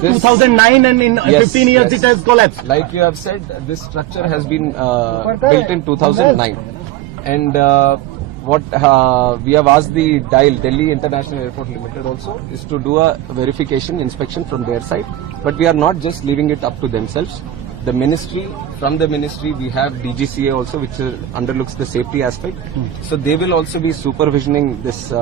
2009 and in 15 years it has collapsed. Like you have said, this structure has been built in 2009, and what we have asked the DIAL, Delhi International Airport Limited, also is to do a verification inspection from their side. But we are not just leaving it up to themselves. The ministry, from the ministry, we have DGCA also, which underlooks the safety aspect. So they will also be supervisioning this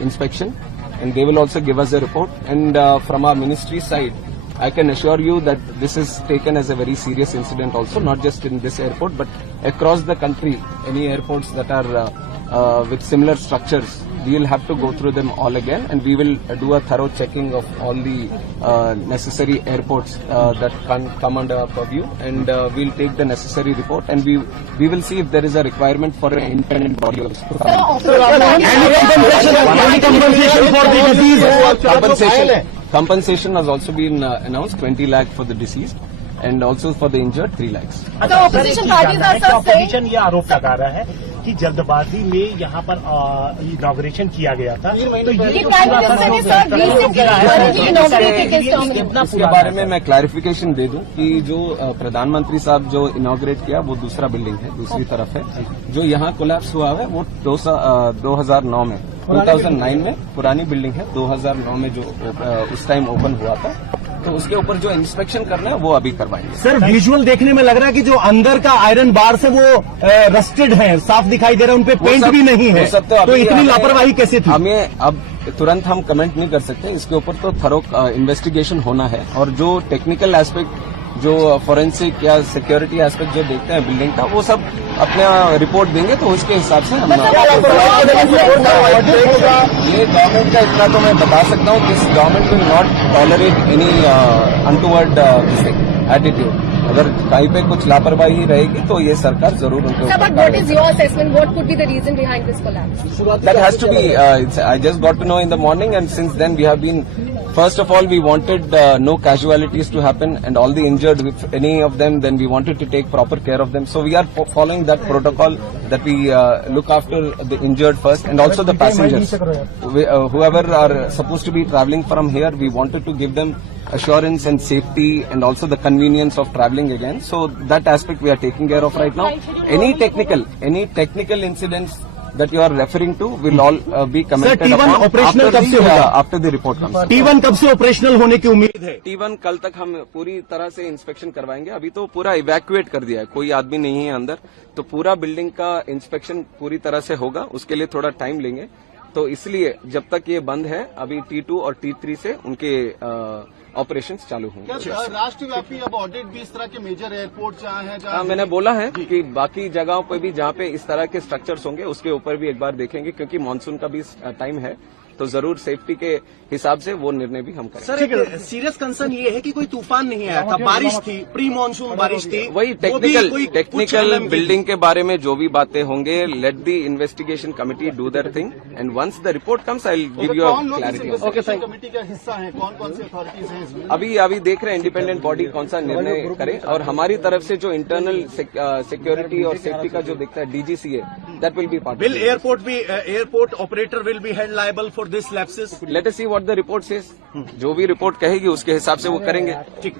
inspection, and they will also give us a report. And from our ministry side, I can assure you that this is taken as a very serious incident also, not just in this airport, but across the country. Any airports that are with similar structures, we will have to go through them all again, and we will do a thorough checking of all the necessary airports that can come under our purview, and we will take the necessary report, and we will see if there is a requirement for an independent body also. Compensation has also been announced, 20 lakh for the deceased, and also for the injured 3 lakhs. Opposition ये आरोप लगा रहा है कि जल्दबाजी में यहाँ पर इनॉग्रेशन किया गया था, तो इसके बारे में मैं क्लैरिफिकेशन दे दूं कि जो प्रधानमंत्री साहब जो इनॉग्रेट किया वो दूसरा बिल्डिंग है, दूसरी तरफ है. जो यहाँ कोलैप्स हुआ है वो 2009 में 2009 में पुरानी बिल्डिंग है. 2009 में जो उस टाइम ओपन हुआ था, तो उसके ऊपर जो इंस्पेक्शन करना है वो अभी करवाएंगे. सर, विजुअल देखने में लग रहा है कि जो अंदर का आयरन बार से वो रस्टेड है, साफ दिखाई दे रहा है, उनपे पेंट भी नहीं है. तो इतनी लापरवाही कैसे थी? हमें अब तुरंत हम कमेंट नहीं कर सकते. इसके ऊपर तो थरो इन्वेस्टिगेशन होना है, और जो टेक्निकल एस्पेक्ट, जो फॉरेंसिक या सिक्योरिटी एस्पेक्ट जो देखते हैं बिल्डिंग का, वो सब अपना रिपोर्ट देंगे, तो उसके हिसाब से हम ये गवर्नमेंट का इतना तो मैं बता सकता हूँ कि इस government will not tolerate any untoward attitude. अगर कहीं पे कुछ लापरवाही रहेगी तो ये सरकार जरूर उनको. What is your assessment? What could be the reason behind this collapse? That has to be. I just got to know in the morning, and since then we have been. First of all, we wanted no casualties to happen, and all the injured, if any of them, then we wanted to take proper care of them. So we are following that protocol, that we look after the injured first, and also the passengers. Whoever are supposed to be traveling from here, we wanted to give them assurance and safety, and also the convenience of traveling again. So that aspect we are taking care of right now. Any technical incidents that you are referring to will all be commented upon after the report comes. T1 कब से ऑपरेशनल होने की उम्मीद है? T1 कल तक हम पूरी तरह से इंस्पेक्शन करवाएंगे. अभी तो पूरा इवैक्यूएट कर दिया है, कोई आदमी नहीं है अंदर, तो पूरा बिल्डिंग का इंस्पेक्शन पूरी तरह से होगा. उसके लिए थोड़ा टाइम लेंगे, तो इसलिए जब तक ये बंद है, अभी T2 और T3 से उनके ऑपरेशंस चालू होंगे. राष्ट्रव्यापी अब ऑडिट भी इस तरह के मेजर एयरपोर्ट जहाँ है, मैंने बोला है कि बाकी जगहों पर भी जहाँ पे इस तरह के स्ट्रक्चर्स होंगे, उसके ऊपर भी एक बार देखेंगे, क्योंकि मानसून का भी टाइम है, तो जरूर सेफ्टी के हिसाब से वो निर्णय भी हम करेंगे. सर, एक सीरियस कंसर्न ये है कि कोई तूफान नहीं आया था, बारिश थी, प्री मानसून बारिश थी. वही टेक्निकल बिल्डिंग के बारे में जो भी बातें होंगे, let the investigation committee do that thing, and once the report comes I will give you a clarity. Committee का हिस्सा है, कौन सी अथॉरिटीज हैं इसमें? अभी देख रहे हैं इंडिपेंडेंट बॉडी कौन सा निर्णय करे, और हमारी तरफ से जो इंटरनल सिक्योरिटी और सेफ्टी का जो दिखता है, DGCA, that will be part. Will airport operator will be held liable for this lapses? Let us see what the report says. जो भी रिपोर्ट कहेगी उसके हिसाब से वो करेंगे. ठीक.